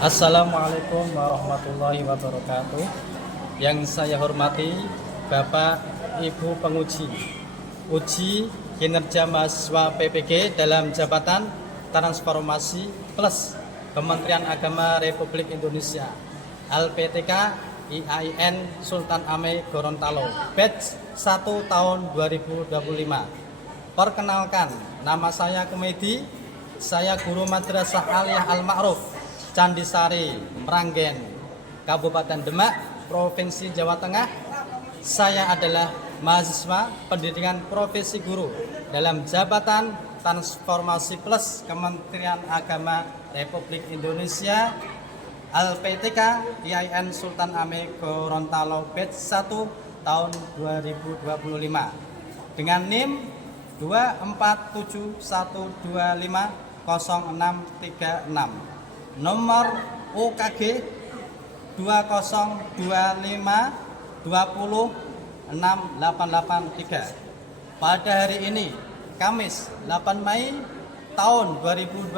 Assalamualaikum warahmatullahi wabarakatuh. Yang saya hormati Bapak Ibu penguji uji kinerja mahasiswa PPG dalam jabatan Transformasi Plus Kementerian Agama Republik Indonesia LPTK IAIN Sultan Ame Gorontalo batch 1 tahun 2025. Perkenalkan, nama saya Kumedi, saya guru Madrasah Aliyah Al-Ma'ruf Candisari, Meranggen, Kabupaten Demak, Provinsi Jawa Tengah. Saya adalah mahasiswa pendidikan profesi guru dalam jabatan Transformasi Plus Kementerian Agama Republik Indonesia LPTK IAIN Sultan Ame Gorontalo batch 1 tahun 2025 dengan NIM 24712500636, nomor UKG 2025206883. Pada hari ini, Kamis 8 Mei tahun 2025,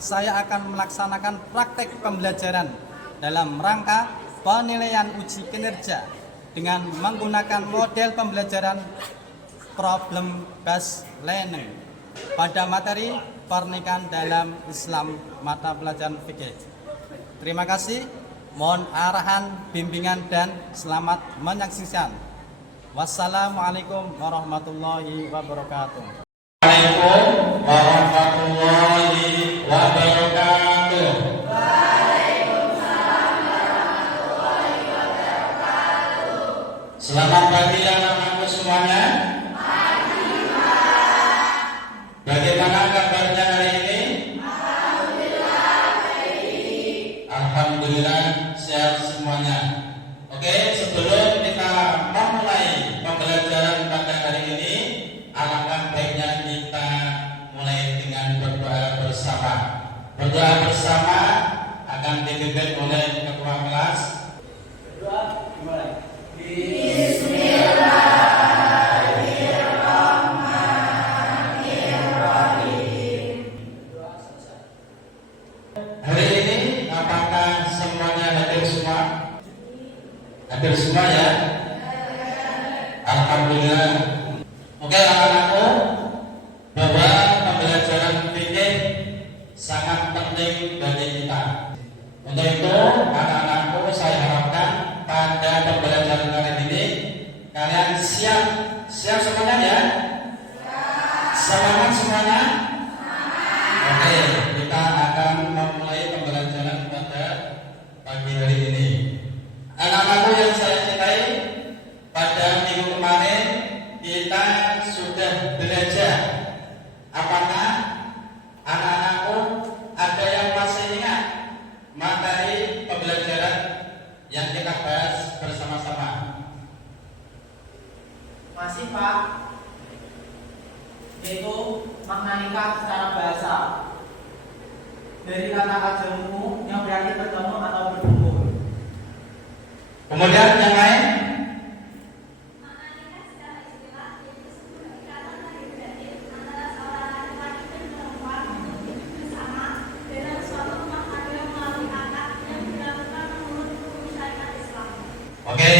saya akan melaksanakan praktek pembelajaran dalam rangka penilaian uji kinerja dengan menggunakan model pembelajaran problem based learning pada materi pernikahan dalam Islam mata pelajaran fikih. Terima kasih, mohon arahan, bimbingan dan selamat menyaksikan. Wassalamualaikum warahmatullahi wabarakatuh. Waalaikumsalam warahmatullahi wabarakatuh. Selamat pagi anak-anakku semuanya. Bagaimana kabarnya hari ini? Alhamdulillah sehat semuanya. Oke, sebelum kita memulai pembelajaran pada hari ini, alangkah baiknya kita mulai dengan berdoa bersama. Berdoa bersama akan dipimpin oleh ketua kelas. Berdoa dimulai. Hadir semua ya? Alhamdulillah. Oke anak-anakku, bahwa pembelajaran fikih sangat penting bagi kita. Untuk itu anak-anakku, saya harapkan pada pembelajaran kali ini kalian siap semuanya ya? Semangat semuanya? Oke, kita akan memulai pembelajaran pada pagi hari ini. Anak-anakku yang saya cintai, pada minggu kemarin kita sudah belajar. Apakah anak-anakku ada yang masih ingat materi pembelajaran yang kita bahas bersama-sama? Masih Pak, yaitu menganikah secara bahasa dari kata ajamu yang berarti bertemu atau berkumpul. Kemudian yang lain? Oke,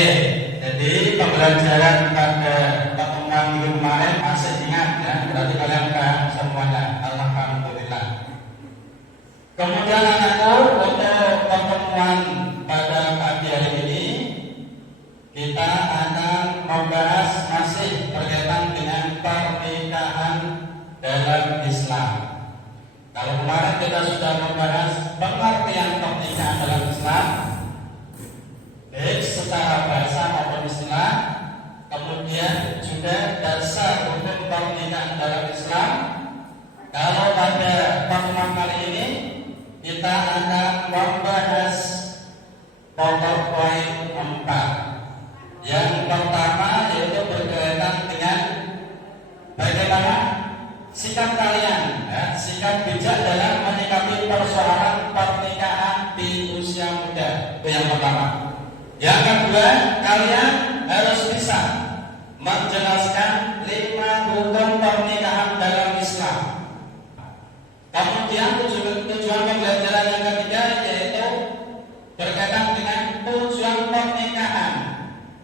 jadi pembelajaran pada pertemuan minggu kemarin masih ingat ya, berarti kalian paham semuanya. Alhamdulillah. Kemudian anakku, untuk pertemuan pada pagi hari ini kita akan membahas masih berkaitan dengan pernikahan dalam Islam. Kalau kemarin kita sudah membahas pengertian pernikahan dalam Islam, baik secara bahasa maupun istilah, kemudian juga dasar hukum pernikahan dalam Islam. Kalau pada pertemuan kali ini kita akan membahas pokok poin 4. Yang pertama yaitu berkaitan dengan bagaimana sikap kalian, ya, sikap bijak dalam menyikapi persoalan pernikahan di usia muda. Itu yang pertama. Yang kedua, kalian harus bisa menjelaskan 5 hukum pernikahan dalam Islam. Kemudian tujuan pembelajaran yang ketiga yaitu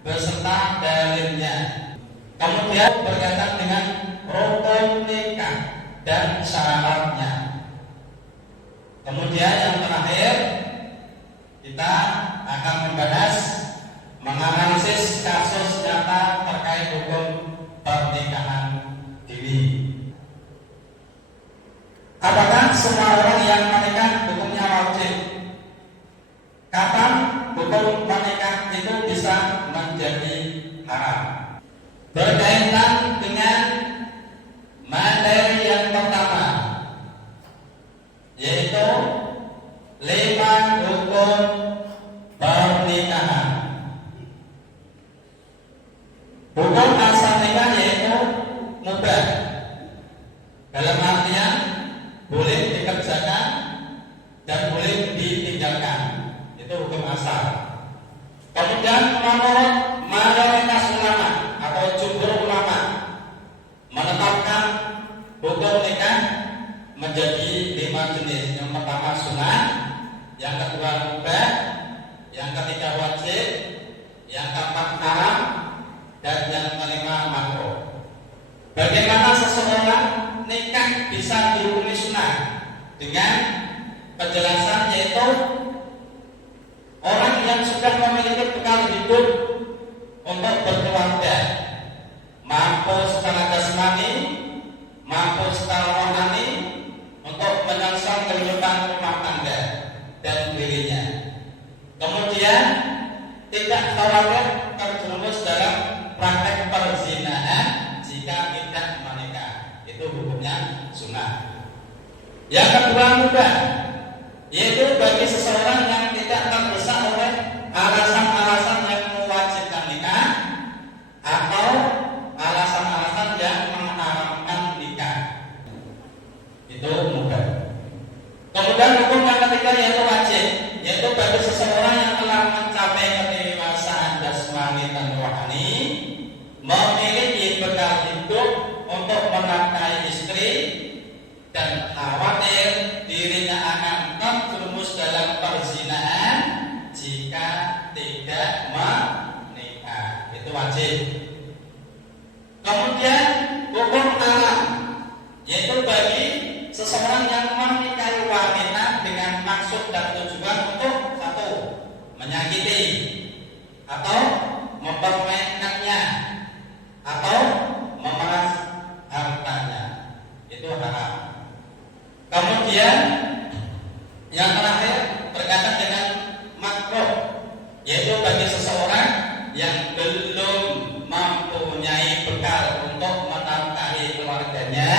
beserta dalilnya. Kemudian berkaitan dengan rukun nikah dan syaratnya. Kemudian yang terakhir kita akan membahas menganalisis kasus nyata terkait hukum pernikahan dini. Apakah semua orang yang menikah hukumnya wajib? Kapan hukum menikah itu bisa menjadi haram? Berkaitan dengan materi yang pertama, yaitu 5 hukum pernikahan. Hukum asal nikah yaitu mubah, dalam artian boleh dikerjakan dan boleh ditinggalkan. Itu hukum asal. Kemudian menurut mayoritas ulama atau jumhur ulama menetapkan hukum nikah menjadi 5 jenis. Yang pertama sunnah, yang kedua mubah, yang ketiga wajib, yang keempat haram, dan yang kelima makruh. Bagaimana seseorang nikah bisa dihukumi sunnah? Dengan penjelasan yaitu orang yang sudah memiliki bekal hidup untuk berkeluarga, mampu secara jasmani, mampu secara rohani untuk menyelesaikan kehidupan rumah tangga dan dirinya. Kemudian tidak khawatir terjerumus dalam praktek perzinahan jika tidak menikah. Itu hukumnya sunnah. Yang kedua mubah, yaitu bagi seseorang yang tidak terdesak oleh alasan-alasan yang mewajibkan nikah atau alasan-alasan yang mengharamkan nikah. Itu mubah. Kemudian hukum yang ketiga yaitu wajib, yaitu bagi seseorang yang telah mencapai kedewasaan jasmani dan rohani, memiliki bekal hidup untuk menafkahi istri dan khawatir dirinya akan terjerumus dalam perzinahan jika tidak menikah. Itu wajib. Kemudian hukum haram, yaitu bagi seseorang yang menikahi wanita dengan maksud dan tujuan untuk satu, menyakiti atau mempermainkannya atau memeras hartanya. Itu haram. Kemudian yang terakhir berkaitan dengan makruh, yaitu bagi seseorang yang belum mempunyai bekal untuk menafkahi keluarganya,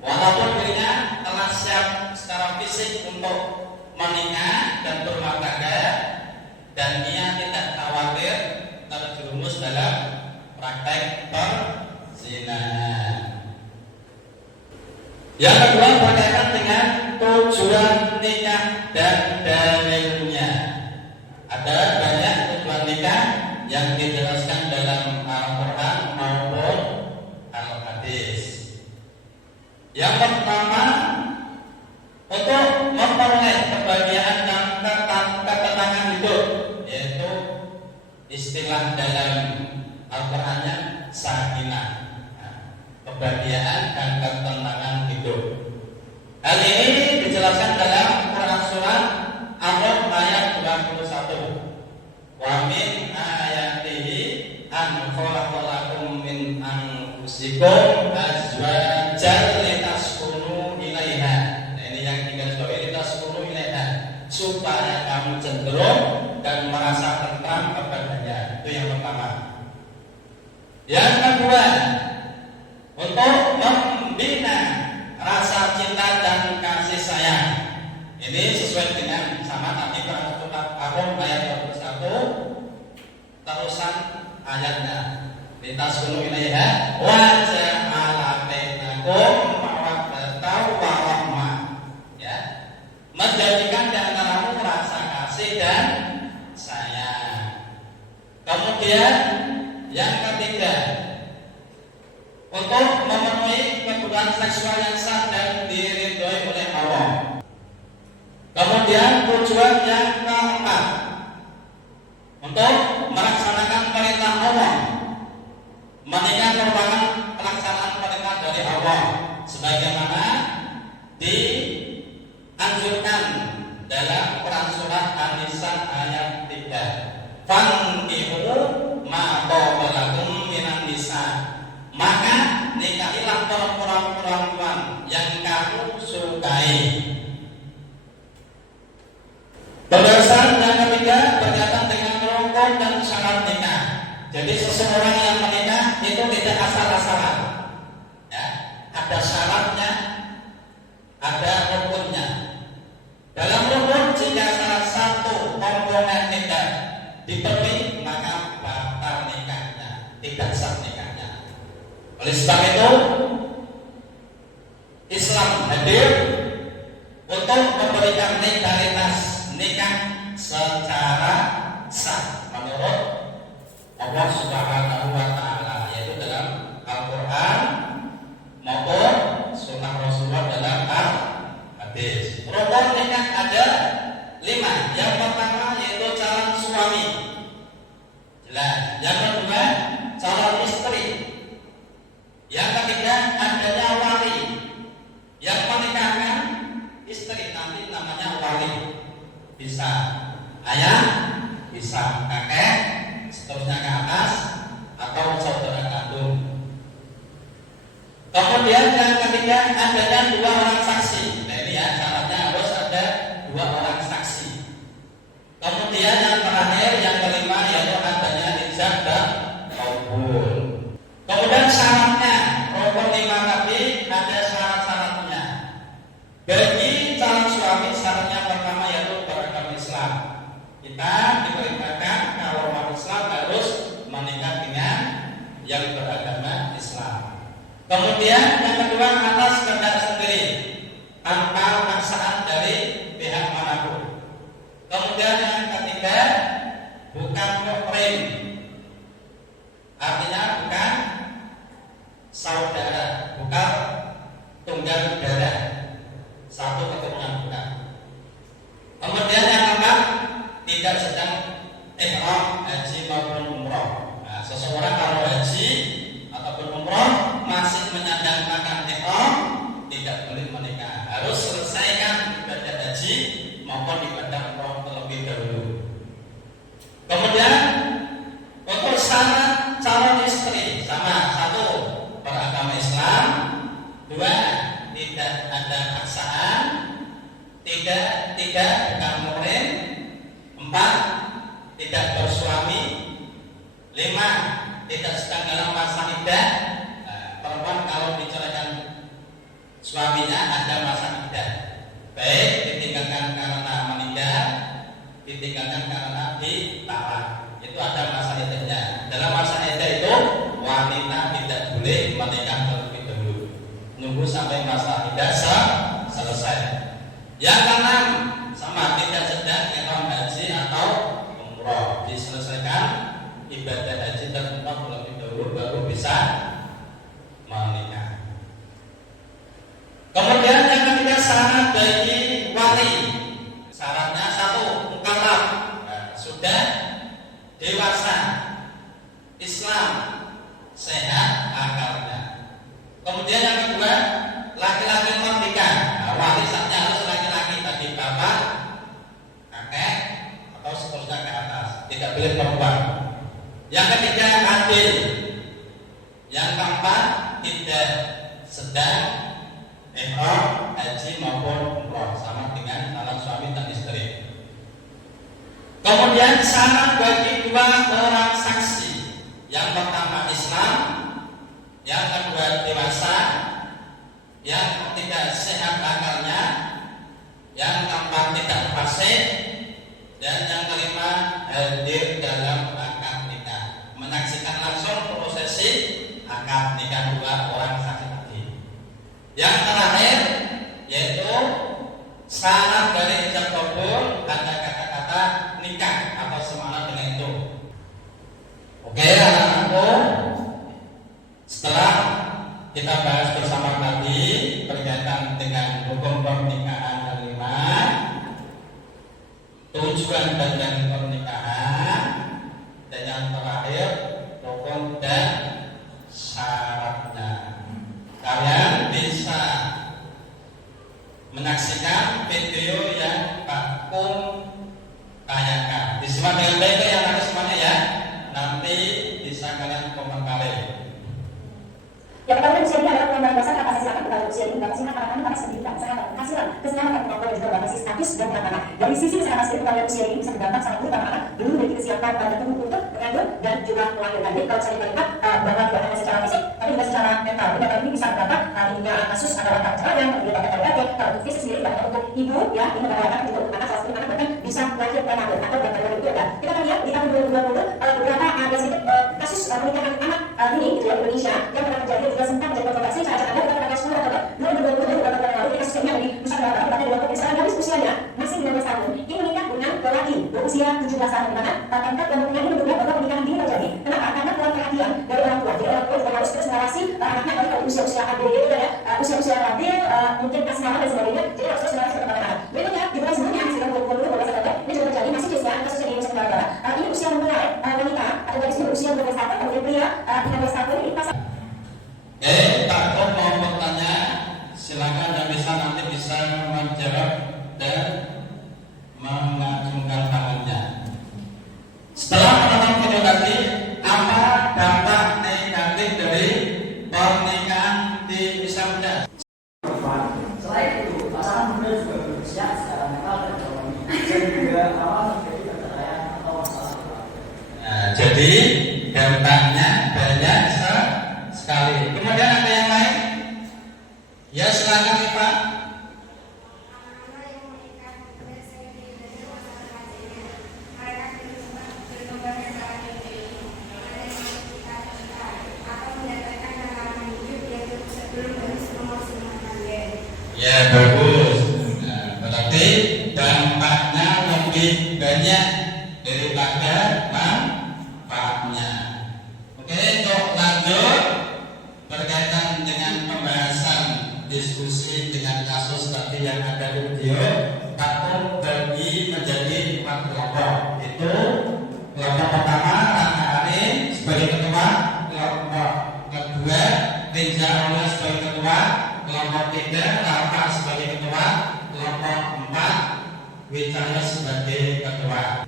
walaupun dirinya telah siap secara fisik untuk menikah dan berumah tangga, dan dia tidak khawatir terjerumus dalam praktek perzinahan. Yang kedua berkaitan dengan tujuan nikah dan dalilnya. Ada banyak tujuan nikah yang dijelaskan dalam Al-Quran maupun Al-Hadis. Yang pertama, untuk memperoleh kebahagiaan dan ketenangan hidup, yaitu istilah dalam Al-Qurannya sakinah, kebahagiaan dan ketenangan hidup. Hal ini dijelaskan dalam Quran surah Ar-Rum ayat 21. Wa min ayatihi an khalaqalakum min anfusikum azwajan litaskunu ilaiha. Nah, ini yang digaris bawahi, litaskunu ilaiha, supaya kamu cenderung dan merasa tentram kepadanya. Itu yang pertama. Yang kedua, untuk membina rasa cinta dan kasih sayang. Ini sesuai dengan sama tadi Quran surah Ar-Rum ayat 21, terusan ayatnya. Litaskunu ilaiha wa ja'ala bainakum mawaddatan wa rahmah. Ya. Menjadikan di antaramu rasa kasih dan sayang. Kemudian yang ketiga, untuk memenuhi kebutuhan seksual yang sah dan diridhoi oleh Allah. Kemudian tujuan yang keempat, untuk melaksanakan Fankihu ma qabalakum minan nisa. Maka nikahilah perempuan-perempuan yang kamu sukai. Pembahasan yang ketiga berkaitan dengan rukun dan syarat nikah. Jadi seseorang yang menikah itu tidak asal-asalan. Ya, ada syaratnya, ada rukunnya. Dalam rukun jika salah satu komponen nikah dipenuhi maka batal nikahnya, tidak sah nikahnya. Oleh sebab itu Islam hadir untuk memberikan legalitas nikah secara sah menurut Allah Subhanahu wa taala, yaitu dalam Al-Qur'an maupun sunnah Rasulullah dalam hadis. Rukun nikah ada 5. Yang pertama yaitu calon suami. Jelas. Yang kedua calon istri. Yang ketiga adanya wali. Yang menikahkan istri nanti namanya wali. Bisa ayah, bisa kakek, seterusnya ke atas, atau saudara kandung. Kemudian yang ketiga adanya 2 orang saksi. Nah ini ya syaratnya harus ada 2 orang saksi. Kemudian yang terakhir yang kelima yaitu adanya ijab dan qabul. Kemudian syaratnya rukun 5 tadi ada syarat-syaratnya. Bagi calon suami syaratnya pertama yaitu beragama Islam. Kita diperintahkan kalau umat Islam harus menikah dengan yang beragama Islam. Kemudian yang kedua atas kehendak sendiri tanpa paksaan dari pihak manapun. Kemudian yang ketiga bukan muhrim, artinya bukan saudara, bukan tunggal darah, satu keturunan bukan. Kemudian yang keempat tidak sedang ihram haji maupun umroh. Nah, seseorang kalau haji ataupun umroh masih menyandangkan ihram tidak boleh menikah, harus selesaikan ibadah haji maupun ibadah umroh terlebih dahulu. Kemudian untuk syarat calon istri sama, 1 beragama Islam, 2 tidak ada paksaan, 3 bukan muhrim, 4 tidak bersuami, 5 tidak sedang dalam masa iddah. Perempuan kalau diceraikan suaminya ada masa iddah, baik ditinggalkan karena meninggal, ditinggalkan karena ditalak, itu ada masa iddahnya. Dalam masa iddah itu wanita tidak boleh menikah terlebih dahulu, nunggu sampai masa iddah selesai. Yang keenam sama, tidak sedang ihram haji atau umroh, diselesaikan ibadah haji dan umroh terlebih dahulu baru bisa menikah. Kemudian yang ketiga syarat bagi wali. Syaratnya 1 mukallaf, sudah dewasa, Islam, sehat akalnya. Kemudian yang kedua laki-laki merdeka. Wali sahnya harus laki-laki, tadi bapak, kakek, atau seterusnya ke atas, tidak boleh perempuan. Yang ketiga adil. Yang keempat tidak sedang ihram haji maupun umroh, sama dengan calon suami dan istri. Kemudian syarat bagi 2 orang saksi. Yang pertama Islam, yang kedua dewasa, yang ketiga sehat akalnya, yang keempat tidak fasik, dan yang kelima hadir dalam akad nikah, menyaksikan langsung prosesi akad nikah 2 orang saksi tadi. Yang terakhir yaitu syarat dari ijab qabul, ada kata-kata nikah atau semakna dengan itu. Oke anak-anakku, setelah kita bahas bersama tadi berkaitan dengan hukum pernikahan kelima, tujuan dan pernikahan, dan yang terakhir rukun dan syaratnya. Kalian bisa menyaksikan video yang Pak Kum tanyakan. Disimak dengan baik ya anak-anak. usia ini berapa sih anak-anak pada pendidikan, kesehatan, penghasilan, kesenangan, kemampuan dan juga berbasis status dan anak-anak. Dari sisi kesehatan sendiri kalian usia ini bisa berdampak sangat buruk anak-anak belum memiliki kesiapan pada tubuh untuk mengandung dan juga melahirkan. Jadi kalau saya melihat bahwa tidak hanya secara fisik tapi juga secara mental. Jadi ini bisa berdampak tingginya kasus adalah kecelakaan, kemudian KTP. Kalau untuk fisik sendiri bahkan untuk ibu ya ini mengatakan juga untuk anak salah satu anak bahkan bisa lahir prematur atau prematur itu ada. Kita akan lihat di tahun 2020 beberapa ada sedikit kasus pernikahan anak ini gitu ya Indonesia yang pernah terjadi juga sempat menjadi kontroversi. Saya ajak anda kita pada 10 Oktober 2020 dari beberapa tahun lalu ini kasusnya di Nusa Tenggara Barat di Lombok. Sekarang habis usianya masih 19 tahun. Ini menikah dengan lelaki berusia 17 tahun di mana pangkat yang mempunyai menduga bahwa pernikahan ini terjadi. Kenapa? Karena kurang perhatian dari orang tua. Jadi orang tua juga harus terus mengawasi anaknya kalau usia-usia ABG itu ya usia-usia labil mungkin asmara dan sebagainya. Jadi harus terus mengawasi perkembangan. Berikutnya di bulan sebelumnya sekitar 2020 Oktober ini juga terjadi masih ya kasusnya di Nusa Tenggara Barat. Ini usia memulai wanita atau gadis berusia 12 tahun kemudian pria 13 tahun ini pasal. Takut mau bertanya, silakan yang bisa nanti bisa menjawab dan mengacungkan tangannya. Setelah menonton video tadi, apa dampak negatif dari pernikahan di Islam? Selain itu, pasangan muda juga belum siap secara mental dan ekonomi, dan juga rawan terjadi perceraian atau masalah. Nah, jadi dampaknya banyak sekali. Kemudian ada yang lain? Ya silakan Pak. Ya bagus. Nah, berarti dampaknya lebih banyak daripada manfaatnya. Oke, untuk lanjut berkaitan dengan pembahasan diskusi dengan kasus tadi yang ada di video, takut bagi menjadi 4 kelompok. Itu kelompok pertama Rana Arin sebagai ketua, kelompok kedua Rinja Aula sebagai ketua, kelompok 3 Rafa sebagai ketua, kelompok 4 Wijaya sebagai ketua.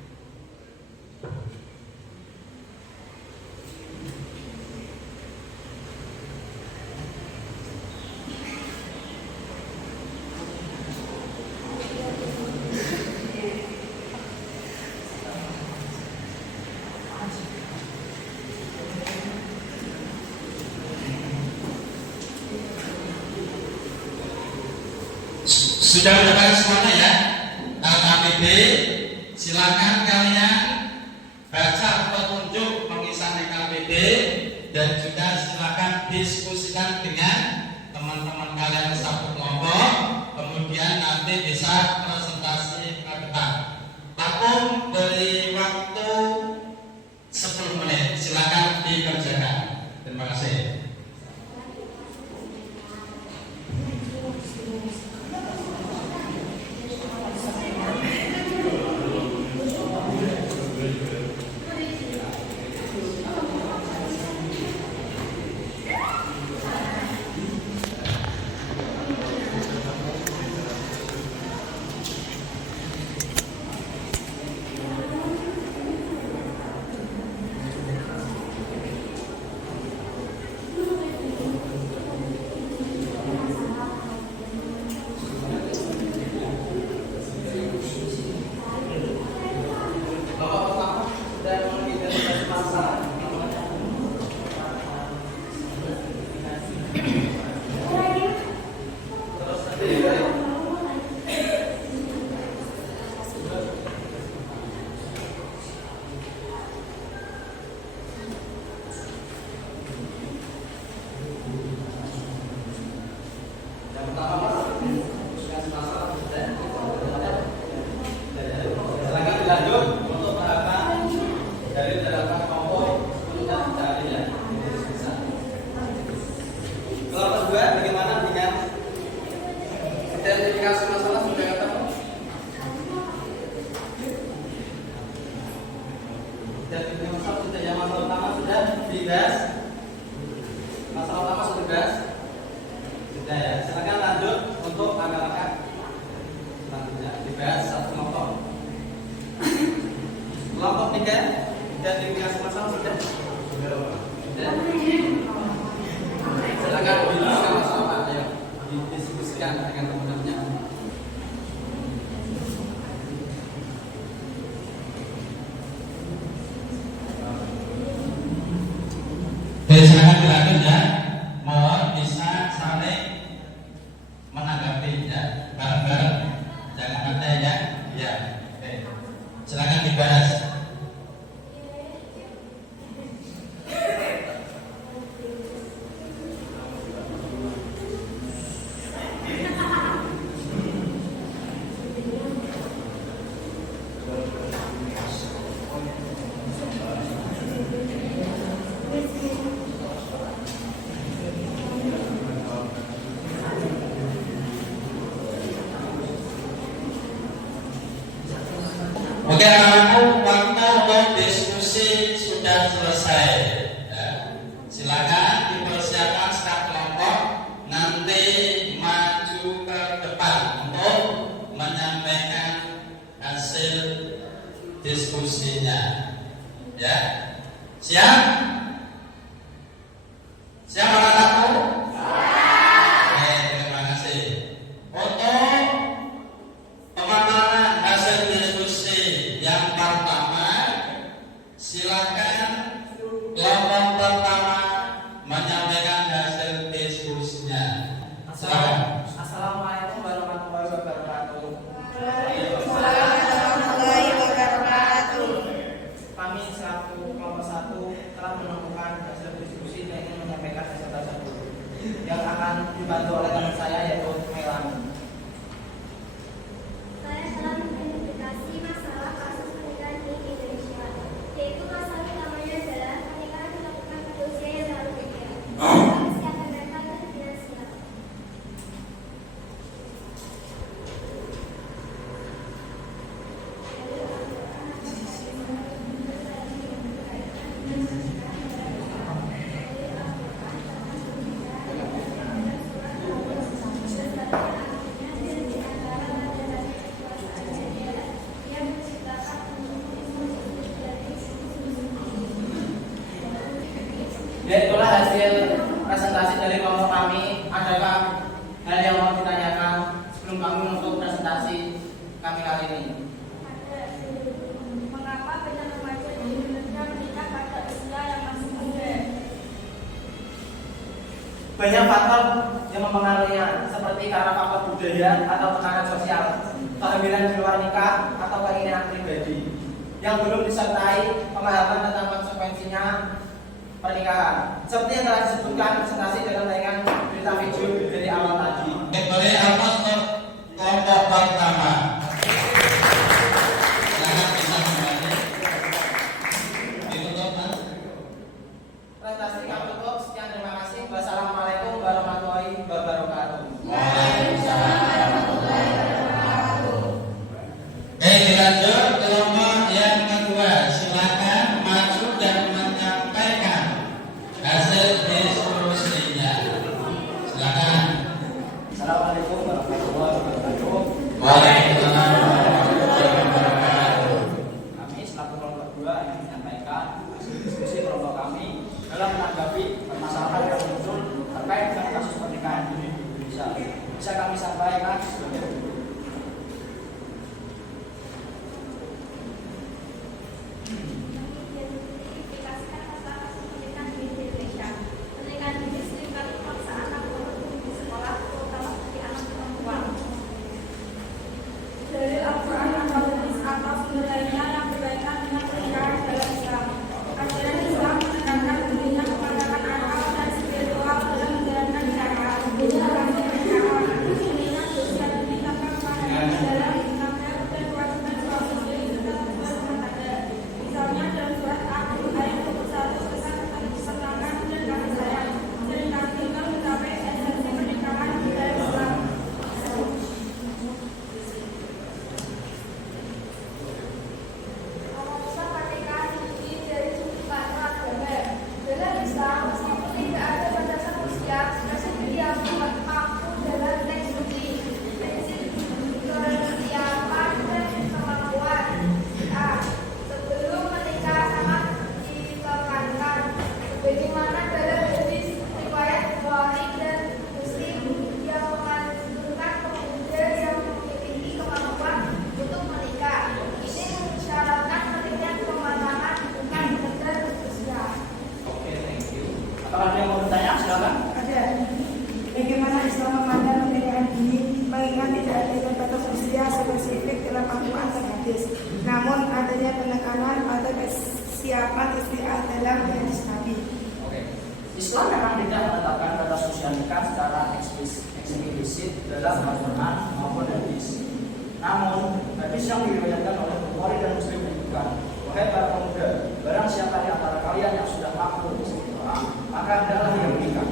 Sudah mendengar semuanya ya? LKPD, silakan kalian baca petunjuk pengisahan LKPD dan juga silakan diskusikan dengan teman-teman kalian satu kelompok. Kemudian nanti bisa presentasi ke depan. Takum beri waktu 10 menit. Silakan dikerjakan. Terima kasih. didiskusikan dengan penggunanya. Silakan dilanjut ya. Mohon bisa saling menanggapi ya, bareng-bareng. Jangan ada ya. Ya. Oke. Silakan dibahas. Oke, anak-anakku, waktu untuk diskusi sudah selesai. Ya. Silakan dipersiapkan setiap kelompok nanti maju ke depan untuk menyampaikan hasil diskusinya. Ya, siap? Siap anak-anakku? Oke, terima kasih. Untuk pemaparan hasil diskusi yang pertama, silakan kelompok pertama menyampaikan hasil diskusinya. Silakan. Assalamualaikum warahmatullahi wabarakatuh. Warahmatullahi wabarakatuh. Kami selaku kelompok 1 telah menemukan hasil diskusi dan ingin menyampaikan hasil tersebut yang akan dibantu oleh teman saya yaitu Melani. Saya telah mengidentifikasi masalah kasus pernikahan di Indonesia, yaitu masalah utamanya adalah pernikahan dilakukan pada usia yang terlalu muda. Kesiapan mental dan finansial. Ya, itulah hasil presentasi dari kelompok kami. Adakah hal yang mau ditanyakan sebelum kami menutup presentasi kami kali ini? Mengapa banyak remaja di Indonesia menikah pada usia yang masih muda? Banyak faktor yang mempengaruhinya, seperti karena faktor budaya atau tekanan sosial, kehamilan di luar nikah, atau keinginan pribadi yang belum disertai pemahaman tentang konsekuensinya pernikahan. Seperti yang telah disebutkan presentasi dengan tayangan berita video dari awal tadi. Beri aplaus untuk kelompok pertama. Silakan bisa kembali. Ditutup, Mas. Presentasi kami tutup. Sekian, terima kasih. Wassalamualaikum warahmatullahi wabarakatuh. Dilanjut kelompok yang kedua. Silakan maju dan menyampaikan hasil diskusinya. Silakan. Assalamualaikum warahmatullahi wabarakatuh. Waalaikumsalam. Apakah ada yang mau bertanya? Silakan. Ada. Bagaimana Islam memandang pernikahan dini mengingat tidak adanya batas usia spesifik dalam Al-Quran dan hadis, namun adanya penekanan pada kesiapan istri dalam hadis Nabi. Oke. Islam memang tidak menetapkan batas usia nikah secara eksplisit dalam Al-Quran maupun hadis. Namun, hadis yang diriwayatkan oleh Bukhari dan Muslim menyebutkan, wahai para pemuda, barang siapa di antara kalian yang sudah mampu berdoa, maka hendaklah ia menikah.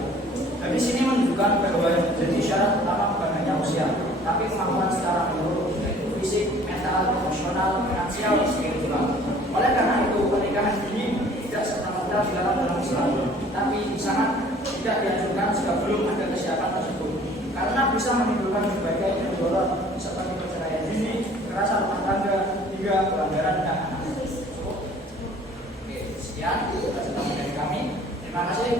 Hadis ini menunjukkan bahwa yang menjadi syarat utama bukan hanya usia, tapi kemampuan secara menyeluruh, yaitu fisik, mental, emosional, finansial, dan spiritual. Oleh karena itu, pernikahan dini tidak serta-merta dilarang dalam Islam, tapi sangat tidak dianjurkan jika belum ada kesiapan tersebut, karena bisa menimbulkan berbagai mudarat seperti perceraian dini, kekerasan rumah tangga, hingga pelanggaran hak anak. Oke, sekian penjelasan dari kami. Terima kasih.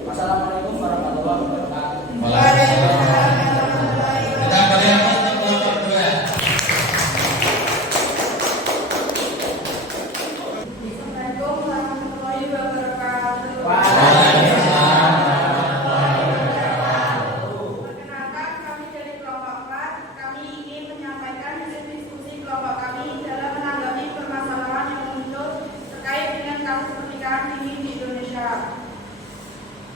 Wassalamualaikum warahmatullahi wabarakatuh. Waalaikumsalam. Kita berikan tepuk tangan. Assalamualaikum warahmatullahi wabarakatuh. Perkenalkan, kami dari kelompok 4. Kami ingin menyampaikan hasil diskusi kelompok kami dalam menanggapi permasalahan yang muncul terkait dengan kasus pernikahan dini di Indonesia.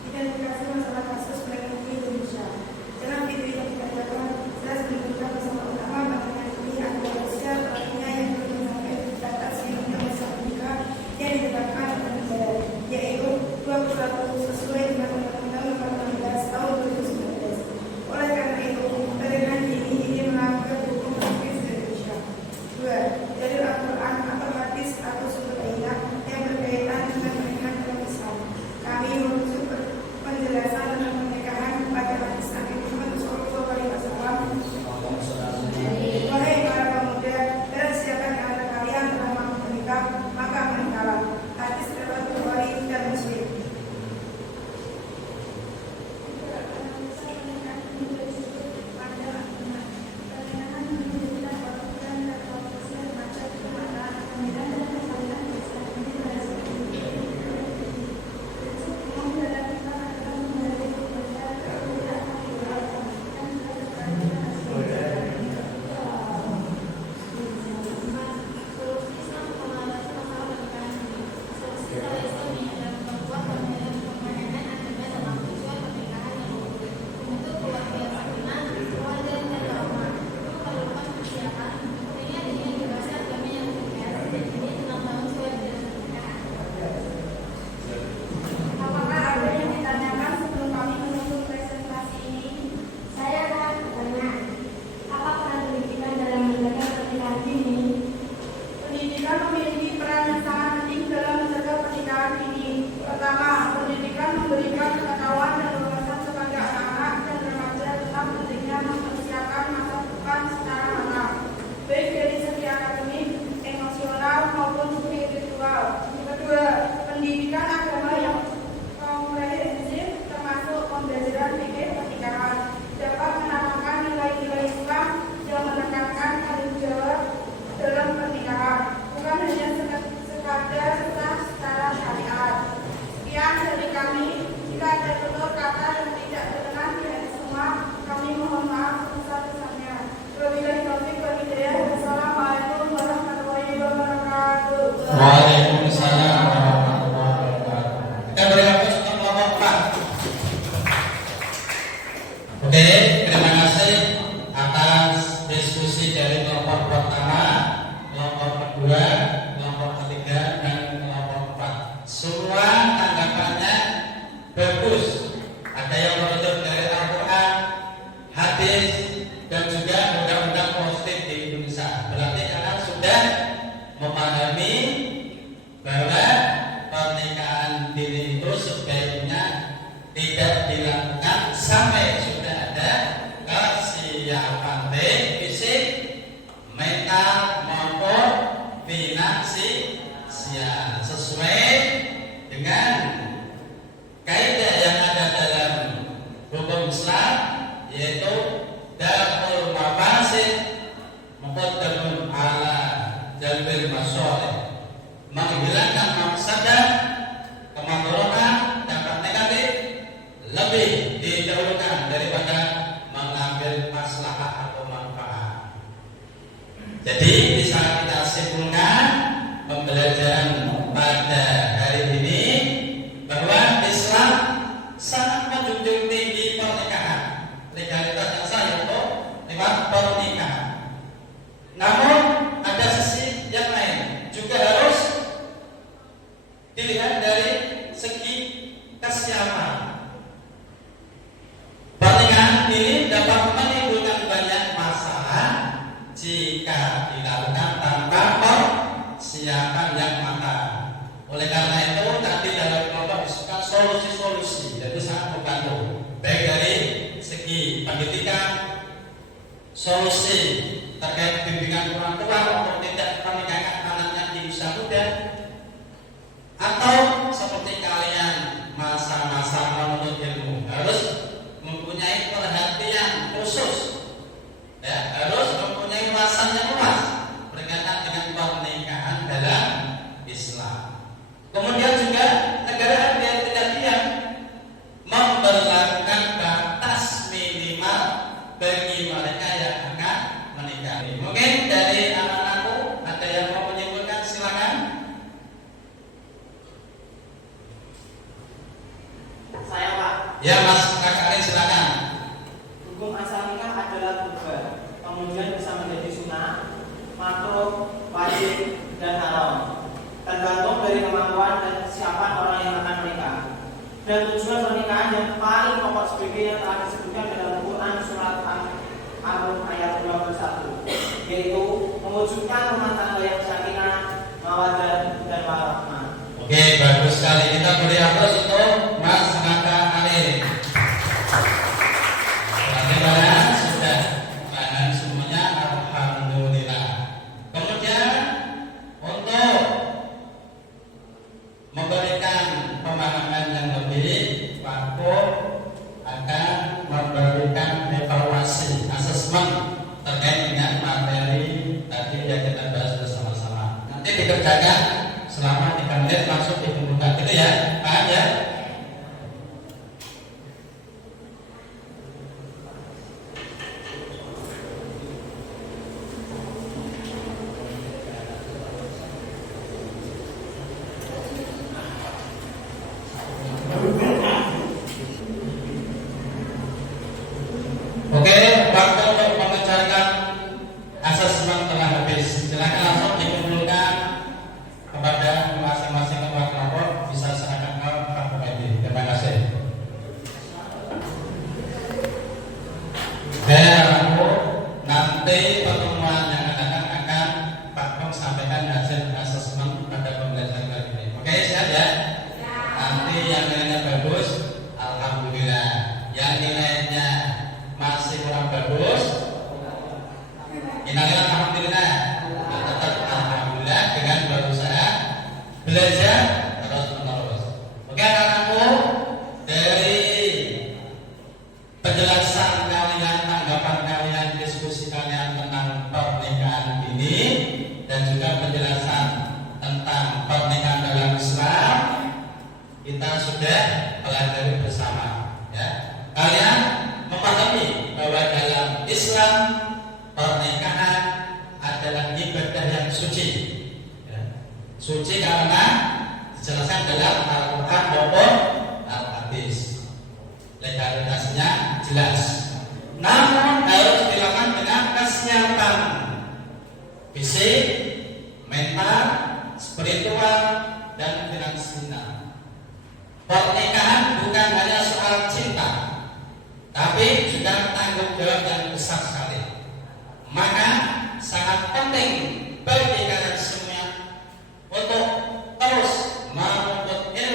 Identifikasi masalah kasus pernikahan dini di Indonesia. Dalam video yang diadakan, jelas menunjukkan masalah utama pernikahan dini adalah usia pelakunya yang belum mencapai batas minimum masa menikah yang ditetapkan oleh negara, yaitu 21 sesuai dengan Undang-Undang Nomor 16 Tahun 2019. Oleh karena itu, pernikahan dini ini melanggar hukum praktis di Indonesia. 2. Dari Al-Quran atau hadis atau sumber ayat yang berkaitan dengan pernikahan dalam Islam. Kami merujuk penjelasan tentang pernikahan Jadi bisa kita simpulkan pembelajaran pada hari ini bahwa Islam sangat menjunjung tinggi pernikahan. Legalitas yang sah yaitu lewat pernikahan. Namun ada sisi yang lain juga harus dilihat dari segi kesiapan. Pernikahan ini dapat menimbulkan banyak masalah jika dilakukan tanpa persiapan yang matang. Oleh karena itu tadi dalam kelompok disebutkan solusi-solusi, jadi sangat membantu baik dari segi pendidikan, solusi terkait bimbingan orang tua untuk tidak pernikahan anaknya di usia muda, atau seperti kalian masa-masa menuntut ilmu harus mempunyai perhatian khusus, ya, harus mempunyai wawasan yang luas berkaitan dengan pernikahan dalam Islam. Kemudian juga negara yang tidak diam memberlakukan batas minimal bagi mereka yang akan menikah. Mungkin dari anak-anakku ada yang mau menyimpulkan, silakan. Saya Pak. Ya Mas Kakak, silakan. Hukum asal nikah adalah tunggal, kemudian bisa menjadi sunnah, makruh, wajib, dan haram. Tergantung dari kemampuan dan kesiapan orang yang akan menikah. Dan tujuan pernikahan yang paling pokok sebagai yang telah disebutkan dalam Quran surat Al-Rum ayat 21, yaitu mewujudkan rumah tangga yang sakinah, mawaddah, dan warahmah. Oke, bagus sekali. Kita beri aplaus untuk Mas Kakak Ali. Bagaimana? Sudah paham semuanya? Alhamdulillah. Kemudian untuk memberikan pemahaman yang lebih, Pak akan memberikan evaluasi asesmen terkait dengan materi tadi yang kita bahas bersama-sama. Nanti dikerjakan selama 3 menit langsung dikumpulkan, gitu ya, paham ya? Oke, waktu untuk mengejarkan asesmen telah habis. Silakan langsung dikumpulkan kepada masing-masing ketua kelompok, bisa serahkan ke Pak Bupati. Terima kasih. Nanti pertemuan yang akan datang akan Pak Kom sampaikan hasil asesmen pada pembelajaran kali ini. Oke, siap ya? Nanti yang nilainya bagus, alhamdulillah. Yang nilainya masih kurang bagus, innalillahi alhamdulillah. Tetap alhamdulillah dengan berusaha belajar terus menerus. Oke anak-anakku, dari penjelasan kalian, tanggapan kalian, diskusi kalian tentang pernikahan ini, dan juga penjelasan tentang pernikahan dalam Islam, kita sudah pelajari bersama, ya. Kalian memahami bahwa dalam Islam pernikahan adalah ibadah yang suci, ya. Suci karena dijelaskan dalam Al-Quran maupun Al-Hadis. Legalitasnya jelas, namun harus dilakukan dengan kesiapan fisik, mental, spiritual, dan finansial. Pernikahan bukan hanya soal cinta, tapi juga tanggung jawab yang besar sekali. Maka sangat penting bagi kalian semua untuk terus menuntut ilmu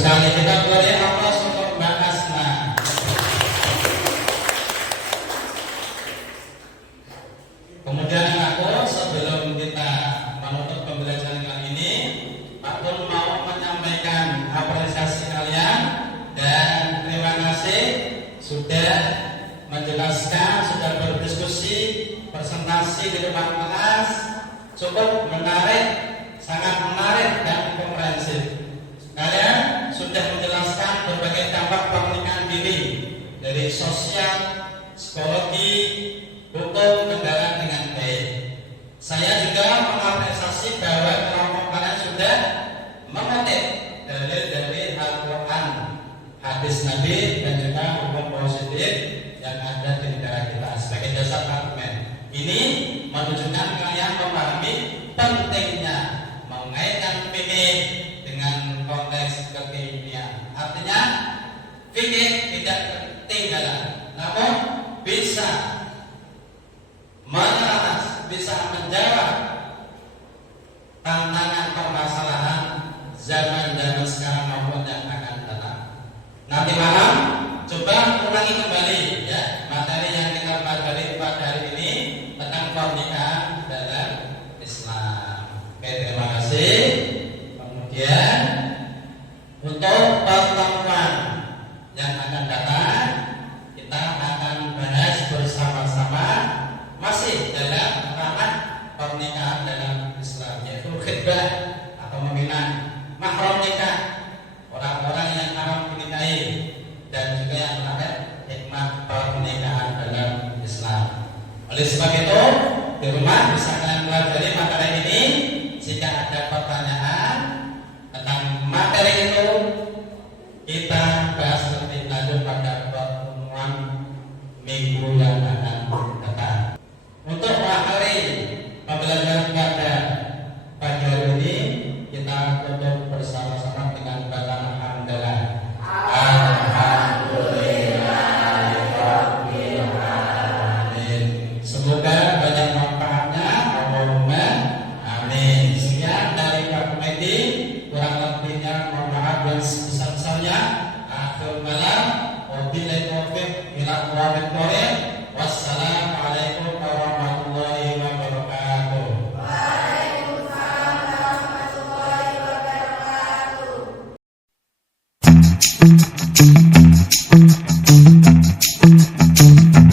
sekali. Kita beri aplaus untuk Mbak Asma. Kemudian aku sebelum kita menutup pembelajaran kali ini, Pak Pun mau menyampaikan apresiasi kalian dan terima kasih sudah menjelaskan, sudah berdiskusi, presentasi di depan kelas, cukup menarik, sangat menarik dan komprehensif. Kalian sudah menjelaskan berbagai dampak pernikahan dini dari sosial, psikologi, hukum, kendala dengan baik. Saya juga mengapresiasi bahwa kelompok kalian sudah mengutip dari Al-Quran, hadis Nabi dan juga hukum positif yang ada di negara kita sebagai dasar argumen. Ini menunjukkan kalian memahami pentingnya mengaitkan fikih dengan konteks kekinian. Artinya fikih tidak ketinggalan, namun bisa menyelaras, bisa menjawab tantangan permasalahan zaman-zaman sekarang maupun yang akan datang. Nanti malam coba ulangi kembali ya materi yang kita pelajari pada hari ini tentang pernikahan dalam Islam. Oke, terima kasih. Kemudian untuk pertemuan yang akan datang kita akan bahas bersama-sama masih dalam ranah pernikahan dalam Islam, yaitu khitbah atau membina mahram nikah, orang-orang yang haram dinikahi, dan juga yang terakhir hikmah pernikahan dalam Islam. Oleh sebab itu di rumah bisa kalian pelajari materi ini. Jika ada pertanyaan tentang materi itu kita bahas lebih lanjut pada pertemuan minggu yang akan datang. Untuk mengakhiri pembelajaran pada pagi hari ini kita tutup bersama-sama dengan bacaan hamdalah. Alhamdulillahirobbilalamin. Semoga banyak manfaatnya. Allahumma amin. Sekian dari Pak Komedi, kurang lebihnya mohon maaf dan sebesar-besarnya. Akhir malam, wabillahi taufiq ila aqwamit thoriq. Wassalamualaikum warahmatullahi wabarakatuh.